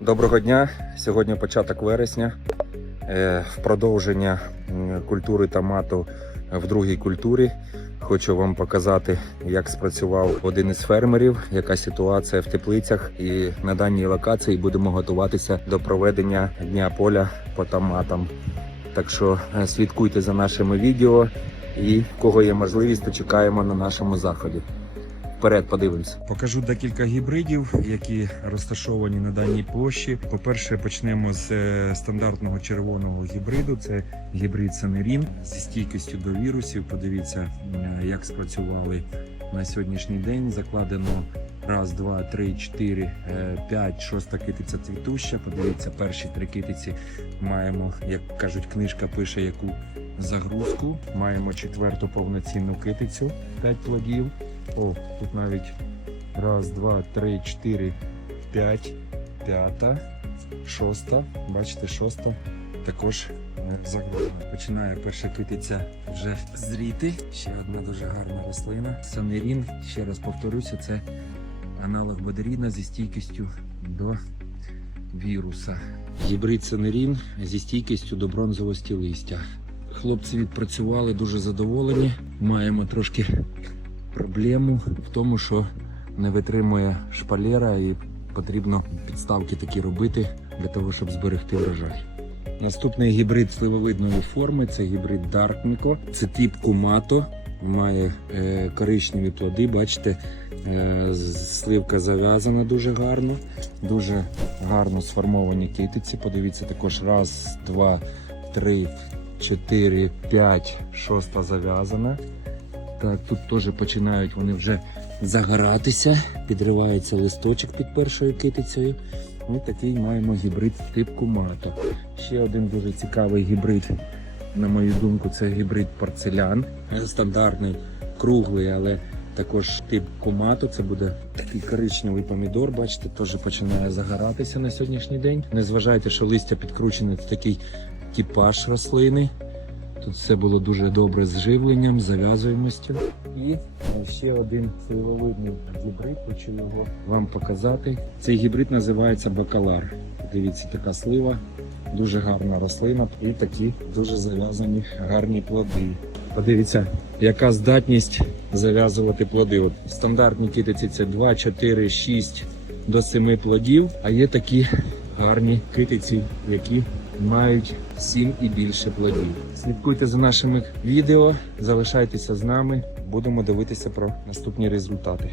Доброго дня! Сьогодні початок вересня. Е, В продовження культури томату в другій культурі хочу вам показати, як спрацював один із фермерів, яка ситуація в теплицях. І на даній локації будемо готуватися до проведення дня поля по томатам. Так що е, слідкуйте за нашими відео і кого є можливість, то чекаємо на нашому заході. Вперед, подивимось. Покажу декілька гібридів, які розташовані на даній площі. По-перше, почнемо з е, стандартного червоного гібриду. Це гібрид Санерін зі стійкістю до вірусів. Подивіться, як спрацювали на сьогоднішній день. Закладено раз, два, три, чотири, е, п'ять, шоста китиця цвітуща. Подивіться, перші три китиці маємо, як кажуть, книжка пише яку загрузку. Маємо четверту повноцінну китицю, п'ять плодів. О, тут навіть раз, два, три, чотири, п'ять, п'ята, шоста. Бачите, шоста також е, загрузена. Починає перша китиця вже зріти. Ще одна дуже гарна рослина. Санерін, ще раз повторюся, це аналог бадеріна зі стійкістю до віруса. Гібрид Санерін зі стійкістю до бронзовості листя. Хлопці відпрацювали дуже задоволені. Маємо трошки проблему в тому, що не витримує шпалера і потрібно підставки такі робити для того, щоб зберегти врожай. Наступний гібрид сливовидної форми це гібрид Darkmico. Це тип Кумато. Має е, коричневі плоди. Бачите, е, сливка зав'язана дуже гарно, дуже гарно сформовані китиці. Подивіться, також раз, два, три, чотири, п'ять, шоста зав'язана. Так, тут теж починають вони вже загоратися, підривається листочок під першою китицею. І такий маємо гібрид тип Кумато. Ще один дуже цікавий гібрид, на мою думку, це гібрид порцелян. Стандартний, круглий, але також тип Кумато. Це буде такий коричневий помідор. Бачите, теж починає загоратися на сьогоднішній день. Не зважайте, що листя підкручене, це такий типаж рослини. Тут все було дуже добре з живленням, зав'язуємостю. І ще один силовидний гібрид, хочу його вам показати. Цей гібрид називається бакалар. Дивіться, така слива, дуже гарна рослина і такі дуже зав'язані гарні плоди. Подивіться, яка здатність зав'язувати плоди. От стандартні китиці це 2, 4, 6 до 7 плодів, а є такі гарні китиці, які мають 7 і більше плодів. Слідкуйте за нашими відео, залишайтеся з нами. Будемо дивитися про наступні результати.